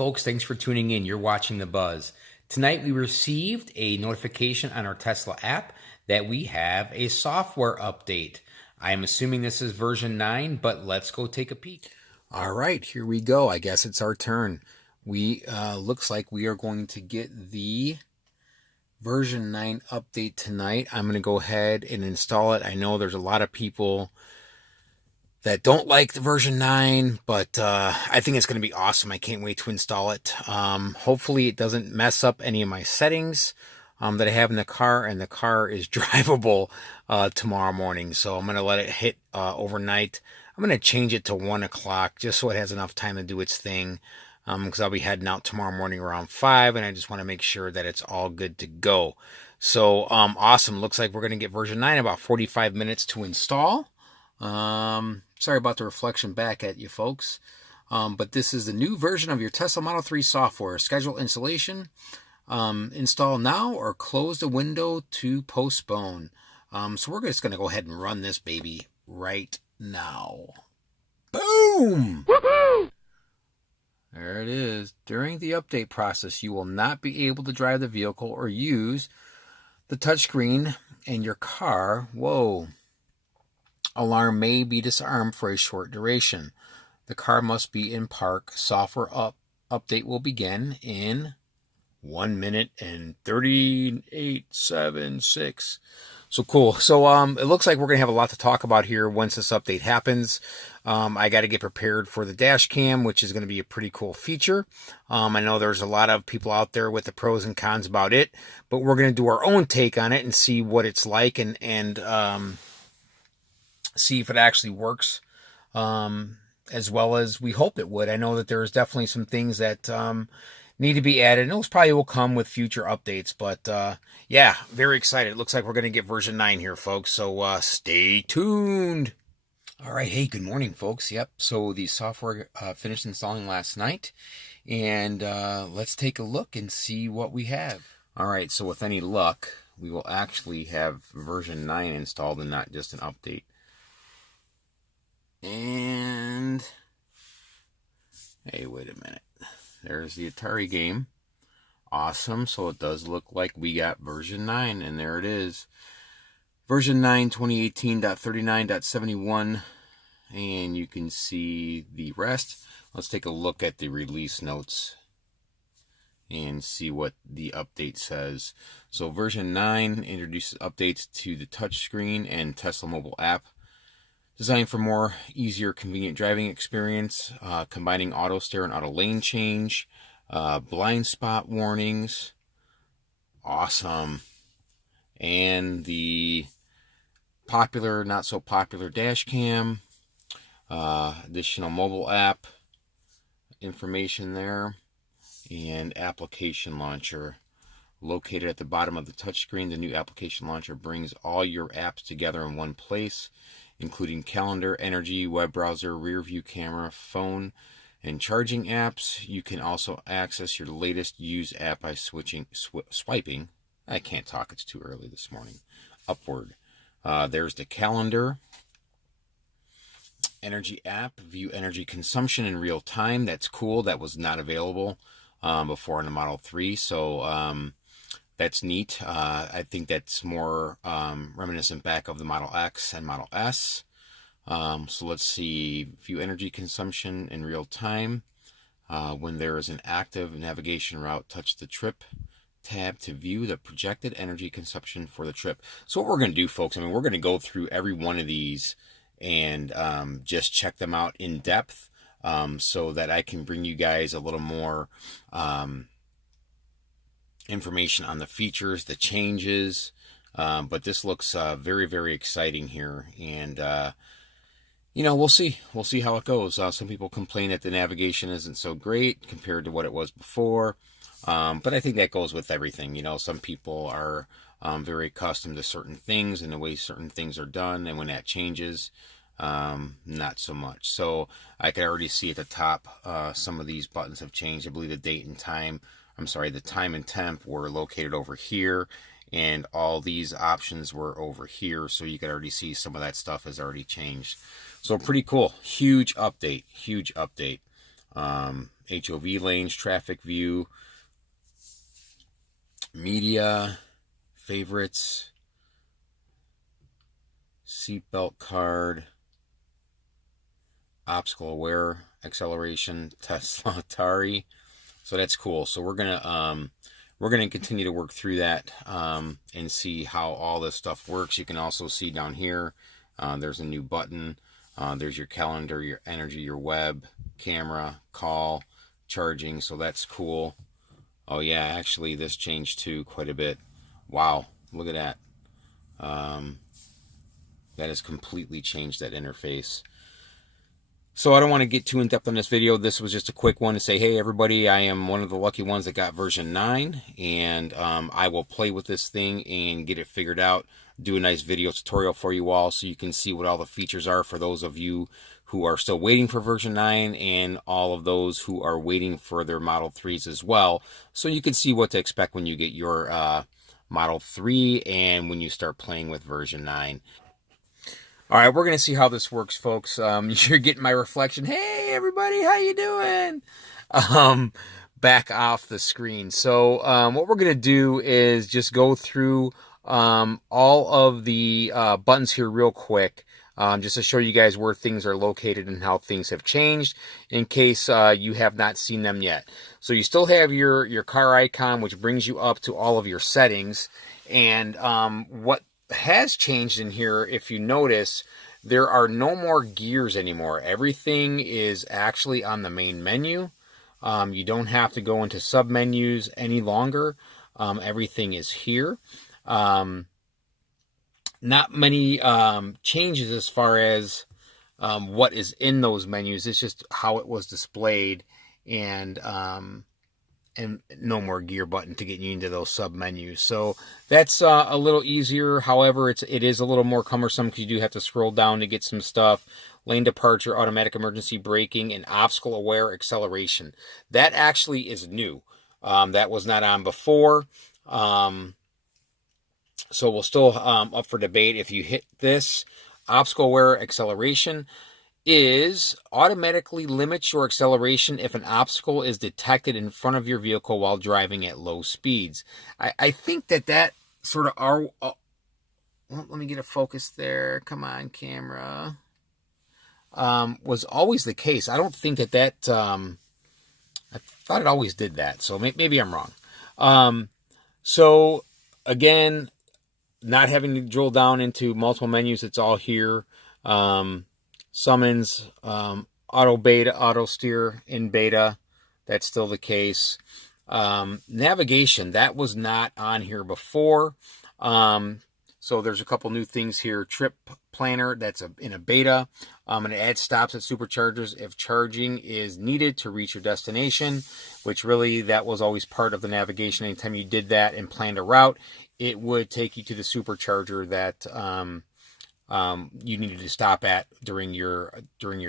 folks, thanks for tuning in. You're watching The Buzz. Tonight we received a notification on our Tesla app that we have a software update. I am assuming this is version 9, but let's go take a peek. All right, here we go. I guess it's our turn. We looks like we are going to get the version 9 update tonight. I'm going to go ahead and install it. I know there's a lot of people that don't like the version 9, but I think it's going to be awesome. I can't wait to install it. Hopefully it doesn't mess up any of my settings that I have in the car, and the car is drivable tomorrow morning. So I'm going to let it hit overnight. I'm going to change it to 1 o'clock just so it has enough time to do its thing, because I'll be heading out tomorrow morning around 5, and I just want to make sure that it's all good to go. So awesome. Looks like we're going to get version 9 in about 45 minutes to install. Sorry about the reflection back at you folks. But this is the new version of your Tesla Model 3 software. Schedule installation. Install now or close the window to postpone. So we're just going to go ahead and run this baby right now. Boom! Woohoo! There it is. During the update process, you will not be able to drive the vehicle or use the touchscreen in your car. Whoa. Alarm may be disarmed for a short duration. The car must be in park. Software update will begin in 1 minute and 38.76. So cool. So it looks like we're going to have a lot to talk about here once this update happens. I got to get prepared for the dash cam, which is going to be a pretty cool feature. I know there's a lot of people out there with the pros and cons about it, but we're going to do our own take on it and see what it's like and see if it actually works as well as we hoped it would. I know that there's definitely some things that need to be added, and those probably will come with future updates, but yeah, very excited. It looks like we're going to get version 9 here, folks, so stay tuned. All right, hey, good morning, folks. Yep, so the software finished installing last night, and let's take a look and see what we have. All right, so with any luck, we will actually have version 9 installed and not just an update. And hey, wait a minute. There's the Atari game. Awesome. So it does look like we got version 9, and there it is. Version 9, 2018.39.71. And you can see the rest. Let's take a look at the release notes and see what the update says. So version 9 introduces updates to the touchscreen and Tesla mobile app, designed for more easier, convenient driving experience, combining auto stare and auto lane change, blind spot warnings. Awesome. And the popular, not so popular dash cam, additional mobile app information there, and application launcher. Located at the bottom of the touchscreen, the new application launcher brings all your apps together in one place, including calendar, energy, web browser, rear view camera, phone, and charging apps. You can also access your latest used app by swiping. I can't talk, it's too early this morning. Upward. There's the calendar. Energy app, view energy consumption in real time. That's cool. That was not available before in the Model 3. So that's neat. I think that's more reminiscent back of the Model X and Model S. So let's see. View energy consumption in real time. When there is an active navigation route, touch the trip tab to view the projected energy consumption for the trip. So what we're going to do, folks, I mean, we're going to go through every one of these and just check them out in depth so that I can bring you guys a little more information on the features, the changes, but this looks very, very exciting here, and you know, we'll see how it goes. Some people complain that the navigation isn't so great compared to what it was before, but I think that goes with everything. You know, some people are very accustomed to certain things and the way certain things are done, and when that changes, not so much. So I can already see at the top some of these buttons have changed. I believe the date and time, the time and temp were located over here, and all these options were over here, so you can already see some of that stuff has already changed. So pretty cool. Huge update. HOV lanes, traffic view, media, favorites, seatbelt card, obstacle aware, acceleration, Tesla, Atari. So that's cool. So we're gonna continue to work through that and see how all this stuff works. You can also see down here, there's a new button. There's your calendar, your energy, your web, camera, call, charging. So that's cool. Oh yeah, actually this changed too quite a bit. Wow, look at that. That has completely changed that interface. So I don't want to get too in-depth on this video. This was just a quick one to say, hey everybody, I am one of the lucky ones that got version 9, and I will play with this thing and get it figured out, do a nice video tutorial for you all so you can see what all the features are for those of you who are still waiting for version 9 and all of those who are waiting for their Model 3s as well, so you can see what to expect when you get your Model 3 and when you start playing with version 9. All right, we're going to see how this works, folks. You're getting my reflection. Hey, everybody, how you doing? Back off the screen. So what we're going to do is just go through all of the buttons here real quick, just to show you guys where things are located and how things have changed in case you have not seen them yet. So you still have your car icon, which brings you up to all of your settings. And what has changed in here, if you notice, there are no more gears anymore. Everything is actually on the main menu. You don't have to go into sub menus any longer. Everything is here. Not many changes as far as what is in those menus. It's just how it was displayed, and no more gear button to get you into those sub menus. So that's a little easier. However, it is a little more cumbersome because you do have to scroll down to get some stuff. Lane departure, automatic emergency braking, and obstacle aware acceleration. That actually is new. That was not on before. So we'll still up for debate. If you hit this, obstacle aware acceleration is automatically limits your acceleration if an obstacle is detected in front of your vehicle while driving at low speeds. I think that sort of well, let me get a focus there. Come on, camera. Was always the case. I don't think that I thought it always did that. So maybe I'm wrong. So again, not having to drill down into multiple menus, it's all here. Summons, auto beta, auto steer in beta. That's still the case. Navigation, that was not on here before. So there's a couple new things here. Trip planner, that's in a beta. And it adds stops at superchargers if charging is needed to reach your destination, which really that was always part of the navigation. Anytime you did that and planned a route, it would take you to the supercharger that you needed to stop at during your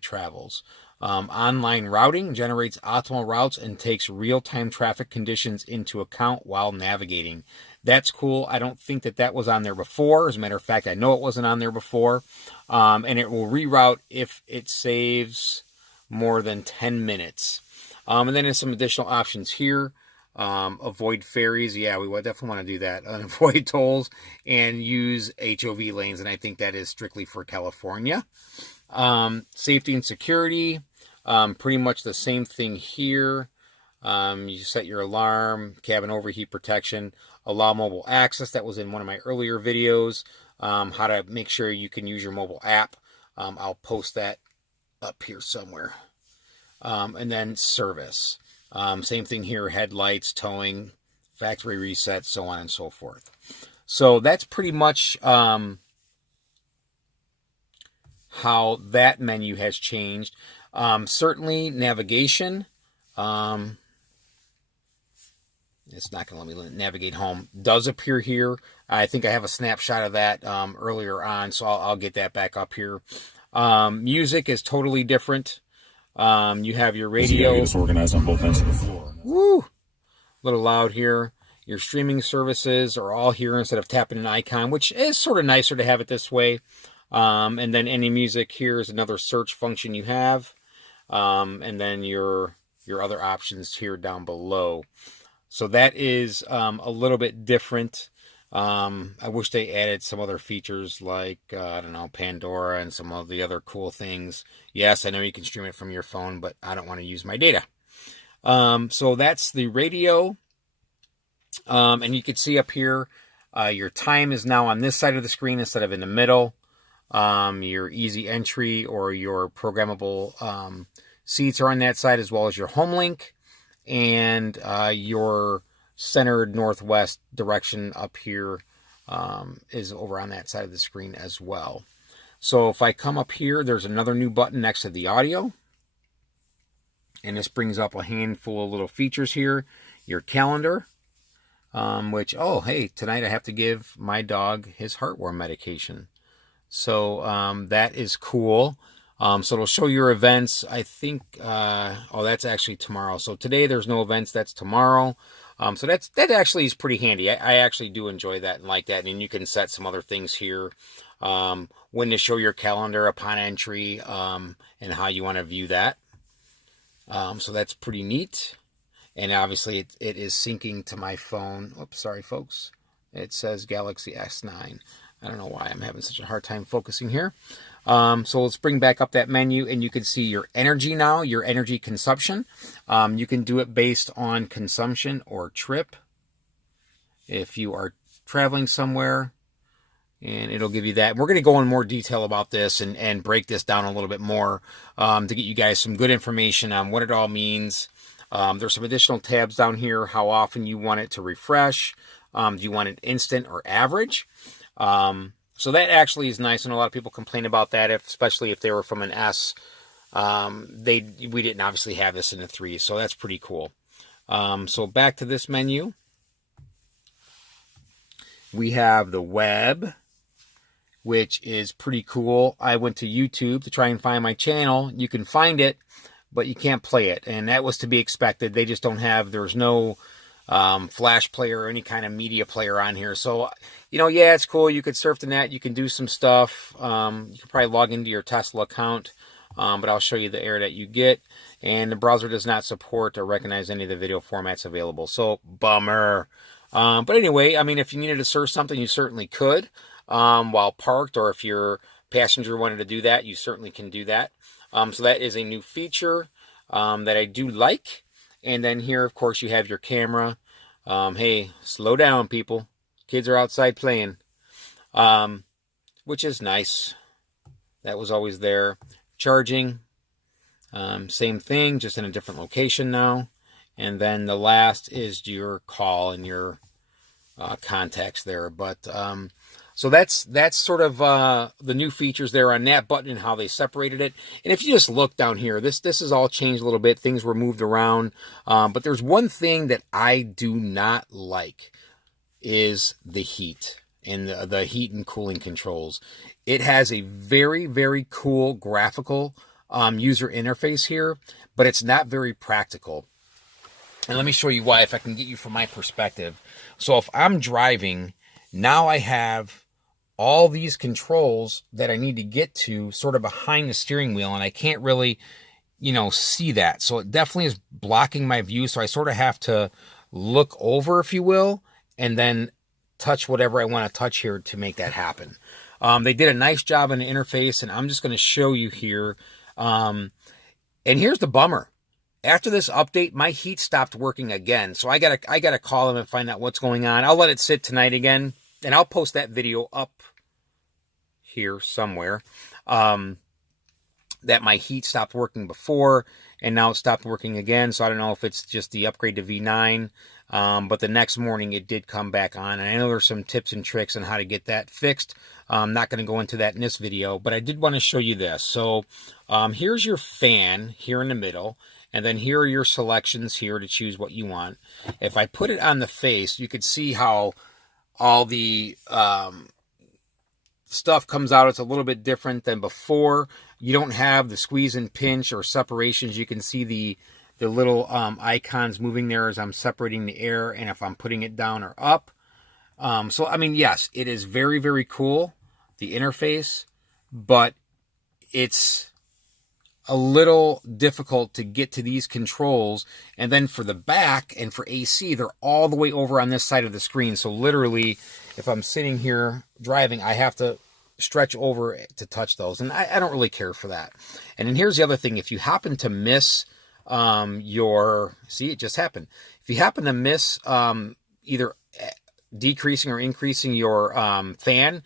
travels. Online routing generates optimal routes and takes real-time traffic conditions into account while navigating. That's cool. I don't think that was on there before. As a matter of fact, I know it wasn't on there before. And it will reroute if it saves more than 10 minutes. And then there's some additional options here. Avoid ferries. Yeah, we definitely want to do that. Avoid tolls and use HOV lanes. And I think that is strictly for California. Safety and security. Pretty much the same thing here. You set your alarm, cabin overheat protection, allow mobile access. That was in one of my earlier videos. How to make sure you can use your mobile app. I'll post that up here somewhere. And then service. Same thing here, headlights, towing, factory reset, so on and so forth. So that's pretty much how that menu has changed. Certainly navigation. It's not going to let me navigate home. Does appear here. I think I have a snapshot of that earlier on, so I'll get that back up here. Music is totally different. You have your radio. It's organized on both ends of the floor. Woo! A little loud here. Your streaming services are all here instead of tapping an icon, which is sort of nicer to have it this way. And then any music here is another search function you have. And then your your other options here down below. So that is a little bit different. I wish they added some other features like, I don't know, Pandora and some of the other cool things. Yes, I know you can stream it from your phone, but I don't want to use my data. So that's the radio. And you can see up here, your time is now on this side of the screen instead of in the middle. Your easy entry or your programmable seats are on that side, as well as your home link and your centered northwest direction up here is over on that side of the screen as well. So if I come up here, there's another new button next to the audio. And this brings up a handful of little features here. Your calendar, which, oh, hey, tonight I have to give my dog his heartworm medication. So that is cool. So it'll show your events. I think, oh, that's actually tomorrow. So today there's no events. That's tomorrow. So that actually is pretty handy. I actually do enjoy that and like that. And you can set some other things here. When to show your calendar upon entry, and how you want to view that. So that's pretty neat. And obviously it is syncing to my phone. Oops, sorry folks. It says Galaxy S9. I don't know why I'm having such a hard time focusing here. So let's bring back up that menu, and you can see your energy now, your energy consumption. You can do it based on consumption or trip. If you are traveling somewhere, and it'll give you that. We're going to go in more detail about this and break this down a little bit more to get you guys some good information on what it all means. There's some additional tabs down here, how often you want it to refresh. Do you want it instant or average? So that actually is nice, and a lot of people complain about that, especially if they were from an S. We didn't obviously have this in the 3, so that's pretty cool. So back to this menu. We have the web, which is pretty cool. I went to YouTube to try and find my channel. You can find it, but you can't play it, and that was to be expected. They just don't have, there's no Flash player or any kind of media player on here. So, yeah, it's cool. You could surf the net. You can do some stuff. You could probably log into your Tesla account, but I'll show you the error that you get. And the browser does not support or recognize any of the video formats available. So, bummer. But anyway, I mean, if you needed to search something, you certainly could while parked, or if your passenger wanted to do that, you certainly can do that. So that is a new feature that I do like. And then here, of course, you have your camera. Hey, slow down, people. Kids are outside playing, which is nice. That was always there. Charging, same thing, just in a different location now. And then the last is your call and your contacts there. But so that's sort of the new features there on that button and how they separated it. And if you just look down here, this has all changed a little bit. Things were moved around. But there's one thing that I do not like is the heat and the heat and cooling controls. It has a very, very cool graphical user interface here, but it's not very practical. And let me show you why, if I can get you from my perspective. So if I'm driving, now I have all these controls that I need to get to sort of behind the steering wheel, and I can't really, see that. So it definitely is blocking my view. So I sort of have to look over, if you will, and then touch whatever I want to touch here to make that happen. They did a nice job on the interface, and I'm just going to show you here. And here's the bummer. After this update, my heat stopped working again. So I gotta call them and find out what's going on. I'll let it sit tonight again, and I'll post that video up here somewhere. That my heat stopped working before, and now it stopped working again. So I don't know if it's just the upgrade to V9. But the next morning it did come back on. And I know there's some tips and tricks on how to get that fixed. I'm not going to go into that in this video, but I did want to show you this. So here's your fan here in the middle. And then here are your selections here to choose what you want. If I put it on the face, you could see how all the stuff comes out. It's a little bit different than before. You don't have the squeeze and pinch or separations. You can see the little icons moving there as I'm separating the air and if I'm putting it down or up. So, I mean, yes, it is very, very cool, the interface, but it's a little difficult to get to these controls. And then for the back and for AC, they're all the way over on this side of the screen. So literally, if I'm sitting here driving, I have to stretch over to touch those. And I don't really care for that. And then here's the other thing. If you happen to miss see, it just happened. If you happen to miss either decreasing or increasing your fan,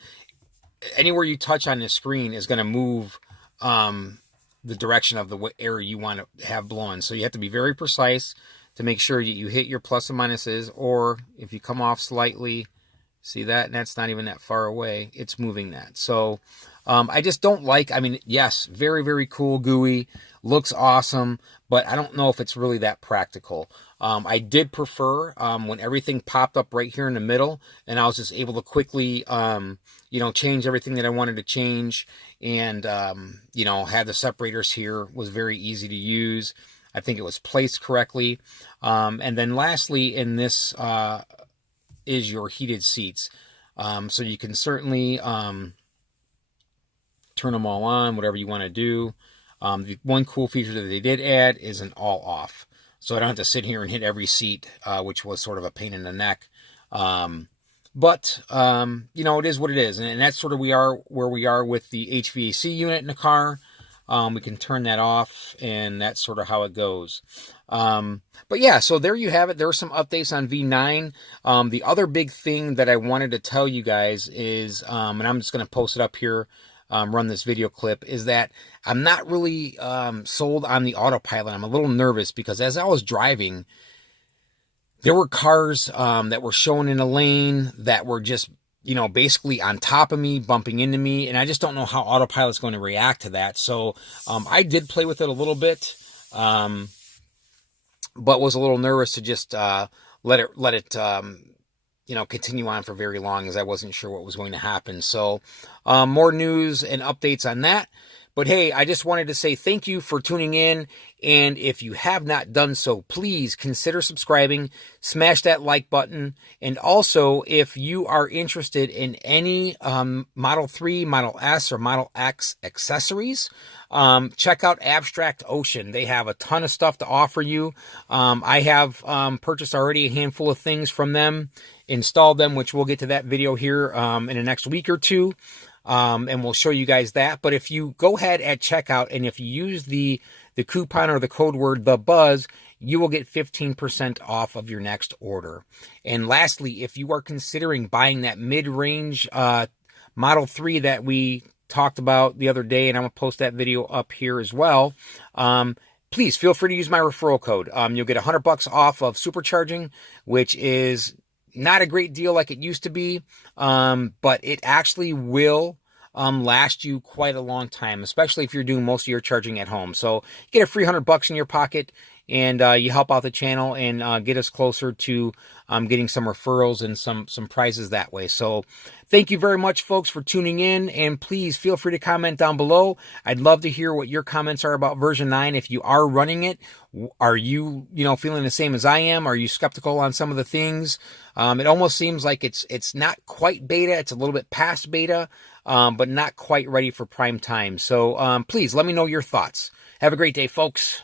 anywhere you touch on this screen is going to move the direction of the air you want to have blowing. So you have to be very precise to make sure you hit your plus and minuses, or if you come off slightly, see that? And that's not even that far away. It's moving that. So I just don't like, I mean, yes, very, very cool GUI, looks awesome, but I don't know if it's really that practical. I did prefer when everything popped up right here in the middle, and I was just able to quickly, change everything that I wanted to change, and, had the separators here, was very easy to use. I think it was placed correctly. And then lastly, in this is your heated seats. So you can certainly turn them all on, whatever you want to do. The one cool feature that they did add is an all off. So I don't have to sit here and hit every seat, which was sort of a pain in the neck. But it is what it is. And that's sort of where we are with the HVAC unit in the car. We can turn that off, and that's sort of how it goes. But yeah, so there you have it. There are some updates on V9. The other big thing that I wanted to tell you guys is, and I'm just going to post it up here, run this video clip, is that I'm not really sold on the autopilot. I'm a little nervous because as I was driving, there were cars that were showing in a lane that were just, basically on top of me, bumping into me, and I just don't know how autopilot's going to react to that. So I did play with it a little bit, but was a little nervous to just let it continue on for very long, as I wasn't sure what was going to happen. So more news and updates on that. But hey, I just wanted to say thank you for tuning in. And if you have not done so, please consider subscribing, smash that like button. And also, if you are interested in any Model 3, Model S, or Model X accessories, check out Abstract Ocean. They have a ton of stuff to offer you. I have purchased already a handful of things from them, installed them, which we'll get to that video here in the next week or two. And we'll show you guys that. But if you go ahead at checkout, and if you use the coupon or the code word THEBUZZ, you will get 15% off of your next order. And lastly, if you are considering buying that mid-range Model 3 that we talked about the other day, and I'm going to post that video up here as well, please feel free to use my referral code. You'll get $100 off of supercharging, which is not a great deal like it used to be, but it actually will last you quite a long time, especially if you're doing most of your charging at home. So you get a free $100 in your pocket, and you help out the channel and get us closer to getting some referrals and some prizes that way. So thank you very much, folks, for tuning in, and please feel free to comment down below. I'd love to hear what your comments are about version 9. If you are running it, are you feeling the same as I am? Are you skeptical on some of the things? It almost seems like it's not quite beta. It's a little bit past beta, but not quite ready for prime time. So please let me know your thoughts. Have a great day, folks.